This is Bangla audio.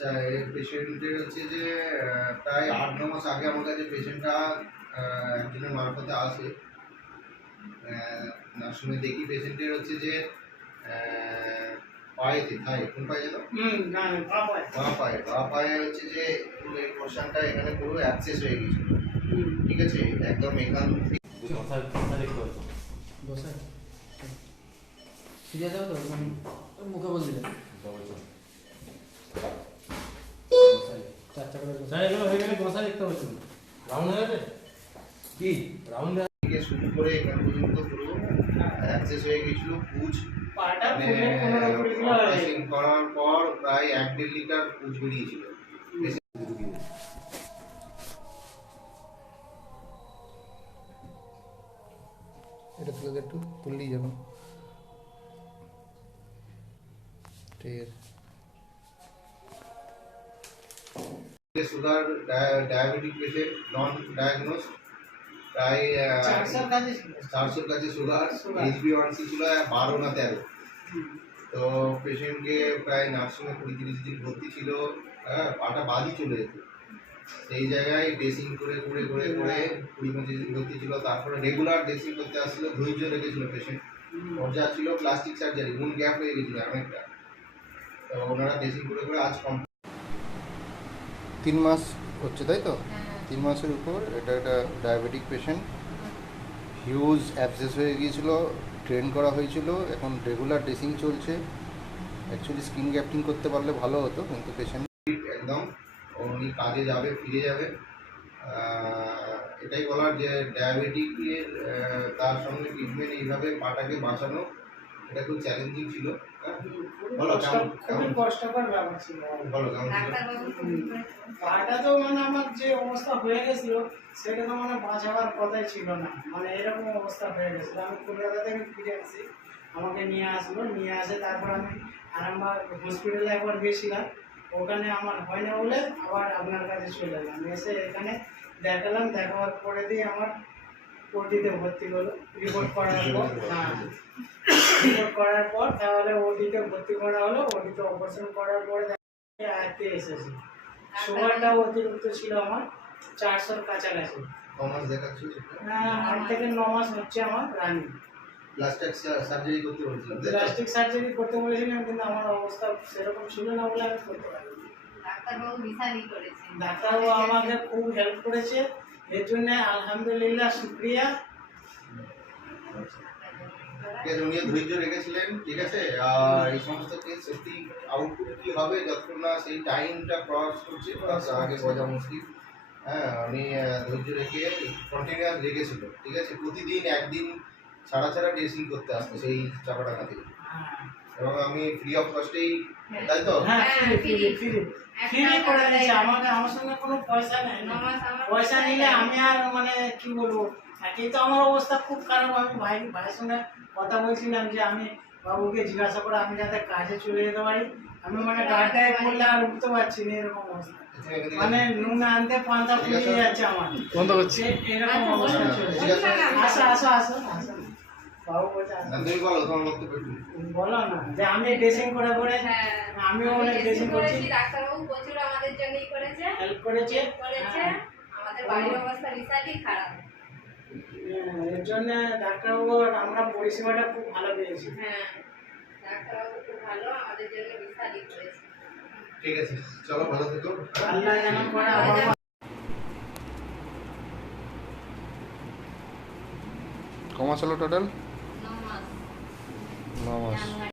আচ্ছা এই পেশেন্টের হচ্ছে যে প্রায় আট ন মাস আগে আমার কাছে পেশেন্টটা একজনের মারফতে আসে। নার্সিংয়ে দেখি পেশেন্টের হচ্ছে যে পায়েতে থাই কোন পায়ে যেত হুম না পাপায় বা পায়ে। বা পায়ে হচ্ছে যে পুরো এই পোর্শনটা এখানে পুরো অ্যাক্সেস হয়ে গেছিল ঠিক আছে? একদম এখান বসে ঠিক আছে। তো মুখে বল দিলে। চারটা করে স্যার এগুলো হয়ে গেলে মশা দেখতে পাচ্ছ রাউন্ড হয়ে গেছে? কি? রাউন্ড থেকে শুরু করে এখান পর্যন্ত পুরো অ্যাক্সেস হয়ে গেছিল পুজ। পাটা মানে করার পর প্রায় এক দেড় লিটার পুজ বেরিয়েছিল। এটা তুলে একটু তুললেই যাবে ঠিক আছে। Sugar diabetic patient non diagnose প্রায় চারশোর কাছে সুগার। এইচবি ওয়ানসি ছিল বারো না তেরো। তো পেশেন্টকে প্রায় নার্সিংয়ে কুড়ি তিরিশ দিন ভর্তি ছিল হ্যাঁ পাটা বাদই চলে যেত। সেই জায়গায় ড্রেসিং করে করে করে করে কুড়ি পঁচিশ দিন ভর্তি ছিল। তারপরে রেগুলার ড্রেসিং করতে আসছিল ধৈর্য রেখেছিল পেশেন্ট। ওর যা ছিল প্লাস্টিক সার্জারি মুন গ্যাপ হয়ে গেছিল অনেকটা। তো ওনারা ড্রেসিং করে করে আজ কম তিন মাস হচ্ছে তাই তো? তিন মাসের উপর এটা একটা ডায়াবেটিক পেশেন্ট হিউজ অ্যাবসেস হয়ে গিয়েছিল ট্রেন করা হয়েছিল এখন রেগুলার ড্রেসিং চলছে। অ্যাকচুয়ালি স্কিন গ্যাপটিং করতে পারলে ভালো হতো কিন্তু পেশেন্ট একদম উনি কাজে যাবে ফিরে যাবে। এটাই বলার যে ডায়াবেটিকের তার সঙ্গে ট্রিটমেন্ট এইভাবে পাটাকে বাঁচানো এটা খুব চ্যালেঞ্জিং ছিল হ্যাঁ বলো, কষ্ট- কেমন- খুবই কষ্টকর ব্যাপার ছিল। পাটা তো মানে আমার যে অবস্থা হয়ে গেছিল সেটা তো মানে বাঁচাবার কথাই ছিল না। মানে এরকম অবস্থা হয়ে গেছিল। আমি কলকাতা থেকে ফিরে আসি। আমাকে নিয়ে আসলো। নিয়ে আসে তারপর আমি আরামবাগ হসপিটালে একবার গেছিলাম ওখানে আমার হয় না বলে আবার আপনার কাছে চলে এলাম। এসে এখানে দেখালাম। দেখাবার পরে দিয়ে আমার ওটিতে ভর্তি হলো। রিপোর্ট করার পর হ্যাঁ। রিপোর্ট করার পর তাহলে ওটিতে ভর্তি করা হলো। ওটিতে অপারেশন করার পরে আয়ত্তে এসেছে। সুগারটা অতিরিক্ত ছিল আমার চারশোর কাছাকাছি। কমার্স দেখাচ্ছি হ্যাঁ, আট থেকে ন মাস হচ্ছে আমার রানিং প্লাস্টিক সার্জারি করতে বলছিলাম? প্লাস্টিক সার্জারি করতে বলেছিলাম কিন্তু আমার অবস্থা সেরকম ছিল না বলে আমি করতে পারিনি। ডাক্তারবাবু বিশালই করেছেন। ডাক্তারবাবু আমাকে খুব হেল্প করেছে। এর জন্য আলহামদুলিল্লাহ শুক্রিয়া। ধৈর্য রেখেছিলেন ঠিক আছে? আর এই সমস্ত কেস সত্যি আউটপুট কি হবে যতক্ষণ না সেই টাইমটা ক্রস করছে আগে বোঝা মুশকিল। হ্যাঁ উনি ধৈর্য রেখে কন্টিনিউয়াস রেখেছিল ঠিক আছে? প্রতিদিন একদিন ছাড়া ছাড়া ড্রেসিং করতে আসতো সেই থেকে। হ্যাঁ। এবং আমি ফ্রি অফ কস্টেই তাই তো? হ্যাঁ হ্যাঁ, ফ্রি ফ্রি ফ্রি ফ্রি করে দিয়েছে আমাকে আমার সঙ্গে কোনো পয়সা নেই। ন পয়সা নিলে আমি আর মানে কি বলব? একেই তো আমার অবস্থা খুব খারাপ। আমি ভাই ভাইয়ের সঙ্গে কথা বলছিলাম যে আমি বাবুকে জিজ্ঞাসা করে আমি যাতে কাজে চলে যেতে পারি। আমি মানে গাড়িটায় পড়লে আর উঠতে পারছি না এরকম অবস্থা। মানে নুন আনতে পান্তা ফুরিয়ে যাচ্ছে আমার। এরকম অবস্থা চলছে আসো আসো আসো আসো। বলো তোমার বক্তব্য একটু। বলো না। যে আমি ড্রেসিং করে করে আমিও অনেক ড্রেসিং করেছি, ডাক্তারবাবু প্রচুর আমাদের জন্যই করেছে। হেল্প করেছে? করেছে। আমাদের বাড়ির অবস্থা বিশালই খারাপ। এর জন্য ডাক্তারবাবু আমরা পরিষেবাটা খুব ভালো পেয়েছি। হ্যাঁ ডাক্তারবাবু খুব ভালো আমাদের জন্য বিশালই করেছে। ঠিক আছে চলো ভালো থেকো। আল্লাহ যেন করে আবার কমাস হলো টোটাল ন